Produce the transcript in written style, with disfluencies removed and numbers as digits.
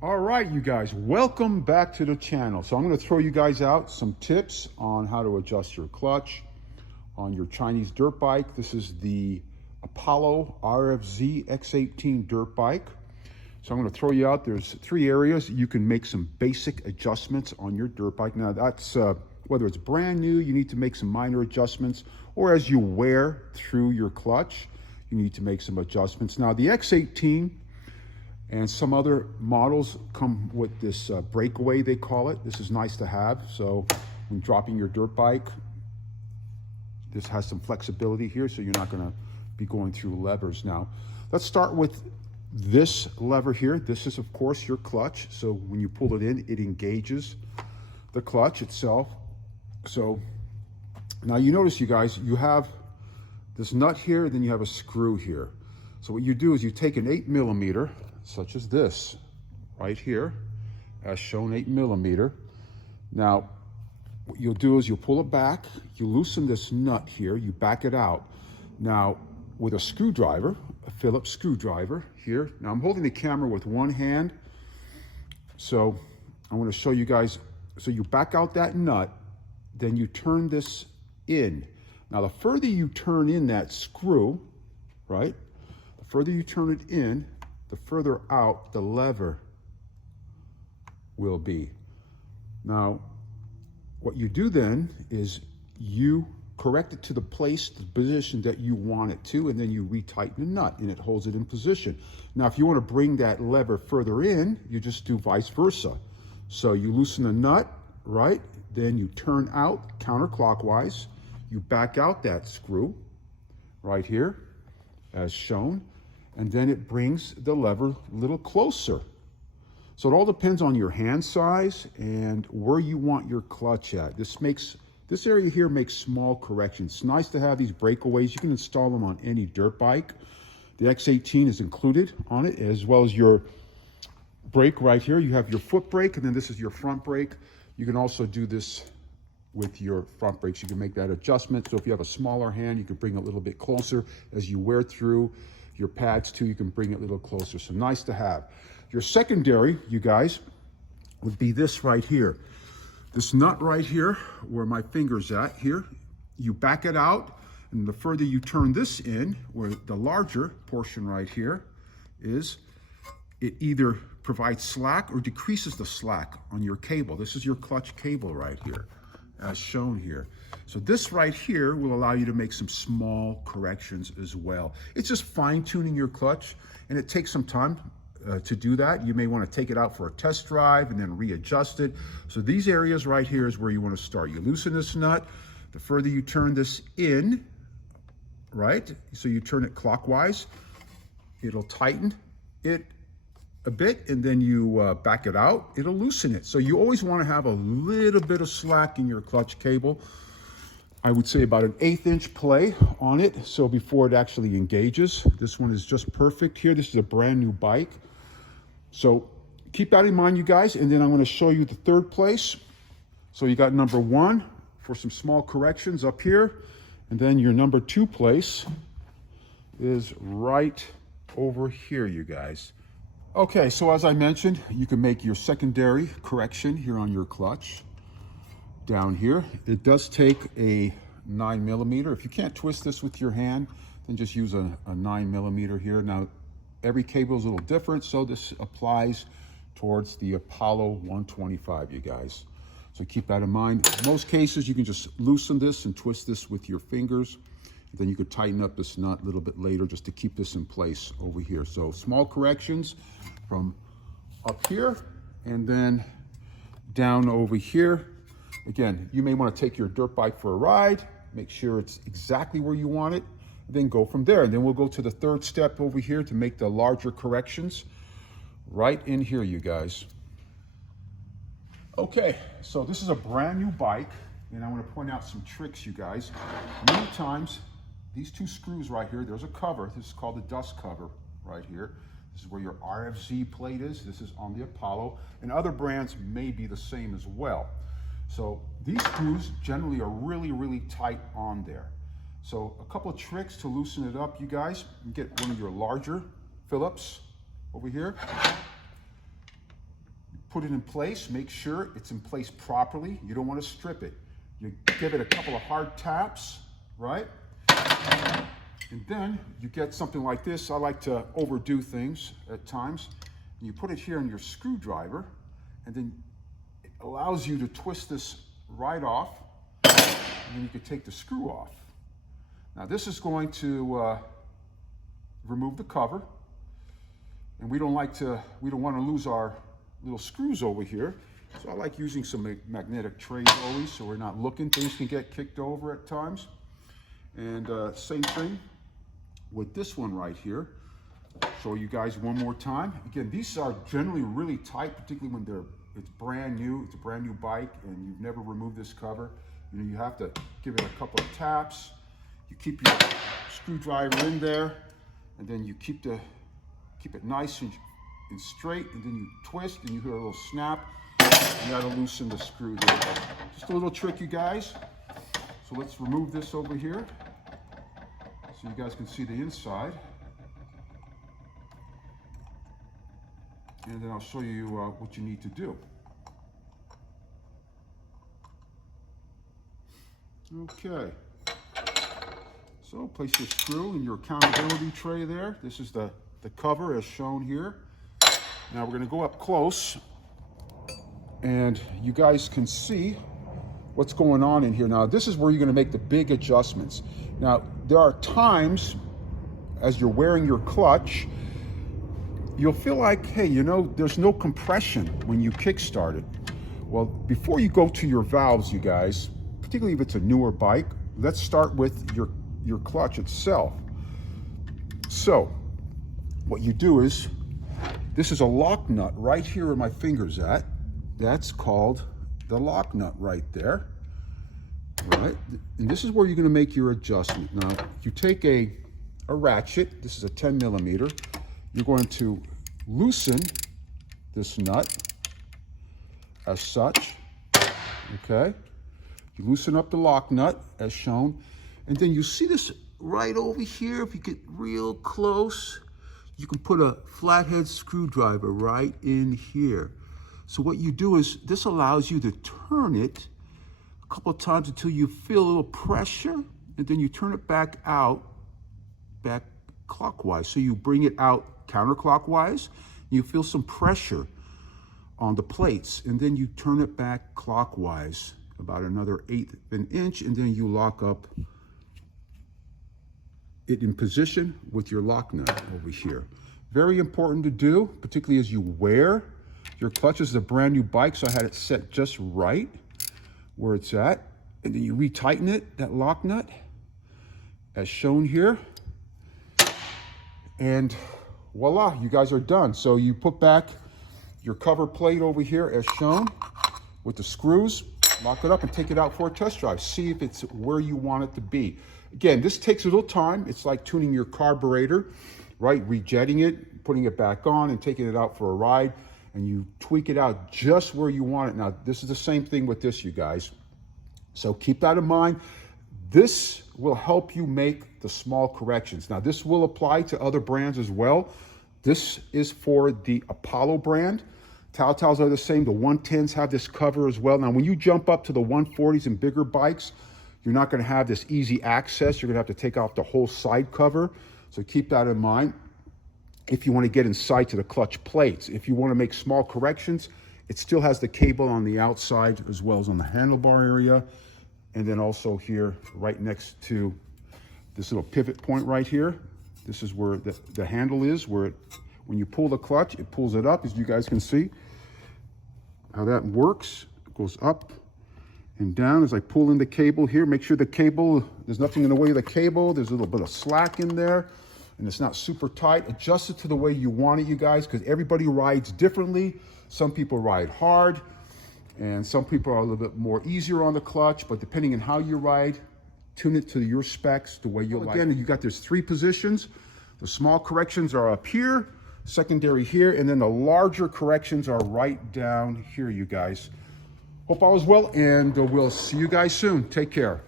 All right, you guys, welcome back to the channel. So I'm going to throw you guys out some tips on how to adjust your clutch on your Chinese dirt bike. This is the Apollo RFZ X18 dirt bike. So I'm going to throw you out. There's 3 areas you can make some basic adjustments on your dirt bike. Now that's whether it's brand new, you need to make some minor adjustments, or as you wear through your clutch, you need to make some adjustments. Now the X18 and some other models come with this breakaway, they call it. This is nice to have. So when dropping your dirt bike, this has some flexibility here, so you're not gonna be going through levers. Now, let's start with this lever here. This is, of course, your clutch. So when you pull it in, it engages the clutch itself. So now you notice, you guys, you have this nut here, then you have a screw here. So what you do is you take an 8mm, such as this right here, as shown, 8mm. Now what you'll do is you'll pull it back, you loosen this nut here, you back it out. Now with a screwdriver, a Phillips screwdriver here, now I'm holding the camera with one hand, so I want to show you guys. So you back out that nut, then you turn this in. Now the further you turn in that screw, right, the further you turn it in, the further out the lever will be. Now, what you do then is you correct it to the place, the position that you want it to, and then you retighten the nut and it holds it in position. Now, if you want to bring that lever further in, you just do vice versa. So you loosen the nut, right? Then you turn out counterclockwise. You back out that screw right here, as shown, and then it brings the lever a little closer. So it all depends on your hand size and where you want your clutch at. This area here makes small corrections. It's nice to have these breakaways. You can install them on any dirt bike. The X18 is included on it, as well as your brake right here. You have your foot brake, and then this is your front brake. You can also do this with your front brakes. You can make that adjustment. So if you have a smaller hand, you can bring it a little bit closer. As you wear through your pads too, you can bring it a little closer. So nice to have. Your secondary, you guys, would be this right here. This nut right here, where my finger's at here, you back it out, and the further you turn this in, where the larger portion right here is, it either provides slack or decreases the slack on your cable. This is your clutch cable right here, as shown here. So this right here will allow you to make some small corrections as well. It's just fine-tuning your clutch, and it takes some time to do that. You may want to take it out for a test drive and then readjust it. So these areas right here is where you want to start. You loosen this nut. The further you turn this in, right? So you turn it clockwise, it'll tighten it a bit, and then you back it out, it'll loosen it. So you always want to have a little bit of slack in your clutch cable. I would say about an 1/8 inch play on it, so before it actually engages. This one is just perfect here. This is a brand new bike. So keep that in mind, you guys, and then I'm going to show you the third place. So you got number 1 for some small corrections up here, and then your number 2 place is right over here, you guys. Okay, so as I mentioned, you can make your secondary correction here on your clutch down here. It does take a 9mm. If you can't twist this with your hand, then just use a 9mm here. Now, every cable is a little different, so this applies towards the Apollo 125, you guys. So keep that in mind. In most cases, you can just loosen this and twist this with your fingers. Then you could tighten up this nut a little bit later just to keep this in place over here. So small corrections from up here and then down over here. Again, you may want to take your dirt bike for a ride, make sure it's exactly where you want it, then go from there. And then we'll go to the third step over here to make the larger corrections right in here, you guys. Okay, so this is a brand new bike, and I want to point out some tricks, you guys. Many times, these 2 screws right here, there's a cover. This is called the dust cover right here. This is where your RFZ plate is. This is on the Apollo, and other brands may be the same as well. So these screws generally are really, really tight on there. So a couple of tricks to loosen it up, you guys. You get one of your larger Phillips over here. put it in place. Make sure it's in place properly. You don't want to strip it. You give it a couple of hard taps, right? And then you get something like this. I like to overdo things at times. You put it here in your screwdriver, and then it allows you to twist this right off, and then you can take the screw off. Now this is going to remove the cover, and we don't want to lose our little screws over here. So I like using some magnetic trays always, so we're not looking. Things can get kicked over at times. And same thing with this one right here. Show you guys one more time. Again, these are generally really tight, particularly when it's brand new. It's a brand new bike, and you've never removed this cover. You know, you have to give it a couple of taps. You keep your screwdriver in there, and then you keep it nice and straight, and then you twist, and you hear a little snap, and that'll loosen the screw there. Just a little trick, you guys. So let's remove this over here so you guys can see the inside. And then I'll show you what you need to do. Okay. So place your screw in your accountability tray there. This is the cover as shown here. Now we're going to go up close, and you guys can see what's going on in here. Now this is where you're going to make the big adjustments. Now there are times as you're wearing your clutch, you'll feel like, hey, you know, there's no compression when you kickstart it. Well, before you go to your valves, you guys, particularly if it's a newer bike, let's start with your clutch itself. So what you do is, this is a lock nut right here where my finger's at. That's called the lock nut right there. All right, and this is where you're going to make your adjustment. Now, you take a ratchet. This is a 10 millimeter. You're going to loosen this nut as such. Okay, you loosen up the lock nut as shown, and then you see this right over here. If you get real close, you can put a flathead screwdriver right in here. So what you do is, this allows you to turn it a couple of times until you feel a little pressure, and then you turn it back clockwise. So you bring it out counterclockwise, you feel some pressure on the plates, and then you turn it back clockwise about another 1/8 of an inch, and then you lock up it in position with your lock nut over here. Very important to do, particularly as you wear your clutch. This is a brand new bike, so I had it set just right where it's at. And then you retighten it, that lock nut, as shown here. And voila, you guys are done. So you put back your cover plate over here as shown with the screws, lock it up and take it out for a test drive. See if it's where you want it to be. Again, this takes a little time. It's like tuning your carburetor, right? Rejetting it, putting it back on and taking it out for a ride, and you tweak it out just where you want it. Now, this is the same thing with this, you guys. So keep that in mind. This will help you make the small corrections. Now, this will apply to other brands as well. This is for the Apollo brand. Taotaos are the same. The 110s have this cover as well. Now, when you jump up to the 140s and bigger bikes, you're not going to have this easy access. You're going to have to take off the whole side cover. So keep that in mind if you want to get inside to the clutch plates. If you want to make small corrections, it still has the cable on the outside as well as on the handlebar area. And then also here, right next to this little pivot point right here. This is where the handle is, where when you pull the clutch, it pulls it up, as you guys can see how that works. It goes up and down as I pull in the cable here. Make sure the cable, there's nothing in the way of the cable. There's a little bit of slack in there and it's not super tight. Adjust it to the way you want it, you guys, because everybody rides differently. Some people ride hard and some people are a little bit more easier on the clutch, but depending on how you ride, tune it to your specs, the way you like. Again, you got there's 3 positions. The small corrections are up here, secondary here, and then the larger corrections are right down here, you guys. Hope all is well, and we'll see you guys soon. Take care.